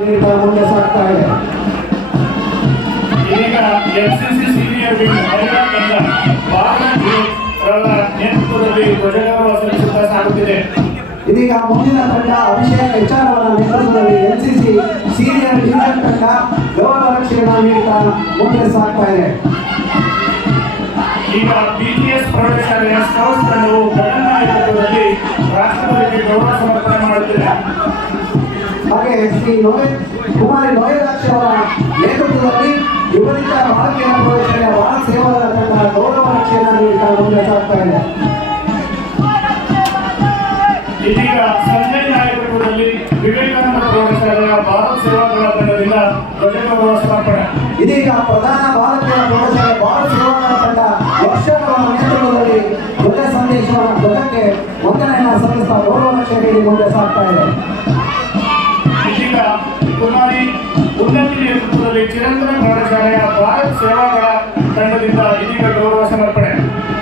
ನೀಡ್ತಾ ಮುಂದೆ ಸಾಗ್ತಾ ಇದೆ. ಈಗ ಎಸ್ ಸಿ ಭಾರತ ರವರ ನೇತೃತ್ವದಲ್ಲಿ ಧ್ವಜಗೌರವ ಸಲ್ಲಿಸುತ್ತಾ ಸಾಗುತ್ತಿದೆ. ಇದೀಗ ಮುಂದಿನ ತಂಡ ಅಭಿಷೇಕ್ ಎಚ್ಆರ್ವರ ನೇತೃತ್ವದಲ್ಲಿ ಎನ್ಸಿಸಿ ಸೀನಿಯರ್ ಲೀಡರ್ ತಂಡ ಗೌರವ ರಕ್ಷಣೆ ನೀಡುತ್ತಾ ಮುಂದೆ ಸಾಗ್ತಾ ಇದೆ. ಈಗ ಬಿಟಿಎಸ್ ಪ್ರೌಢಶಾಲೆಯ ಸ್ಕೌಟ್ಸ್ ತಂಡವು ನೇತೃತ್ವದಲ್ಲಿ ರಾಷ್ಟ್ರಪತಿಗೆ ಗೌರವ ಸಮರ್ಪಣೆ ಮಾಡುತ್ತಿದೆ. ಹಾಗೆ ಶ್ರೀ ನೋಯ್ ಕುಮಾರಿ ನೋಯಲಾಕ್ಷಿ ಅವರ ನೇತೃತ್ವದಲ್ಲಿ ವಿಪರೀತ ಬಾಲಕಿಯರ ಪ್ರೌಢಶಾಲೆಯ ಬಾಲ ಸೇವಾ ತಂಡ ಗೌರವ ರಕ್ಷೆಯನ್ನು ನೀಡ್ತಾ ಮುಂದೆ ಸಾಗ್ತಾ ಇದೆ ಇದೀಗ ಸಂಜಯ್ ನಾಯಕತ್ವದಲ್ಲಿ ವಿವೇಕಾನಂದ ಪ್ರೌಢಶಾಲೆಯ ಸೇವಾ ಸೇವಾದಳ ತಂಡದಿಂದ ಧ್ವಜಗೌರವ ಸ್ಥಾಪನೆ. ಇದೀಗ ಪ್ರಧಾನ ಭಾರತೀಯ ಪ್ರೌಢಶಾಲೆ ಸೇವಾ ಸೇವಕರ ತಂಡ ವರ್ಷಗಳ ನೇತೃತ್ವದಲ್ಲಿ ಧ್ವಜ ಸಂದೇಶವನ್ನು ಧ್ವಜಕ್ಕೆ ವಂದನೆಯನ್ನು ಸಲ್ಲಿಸ್ತಾ ಗೌರವ ರಕ್ಷೆ ನೀಡಿ ಮುಂದೆ ಸಾಗ್ತಾ ಇದೆ. ಸಂದರ್ಭದಲ್ಲಿ ಚಿರಂತನ ಪ್ರೌಢಶಾಲೆಯ ಭಾರತ್ ಸೇವಾಗಳ ತಂಡದಿಂದ ಇದೀಗ ಗೌರವ ಸಮರ್ಪಣೆ.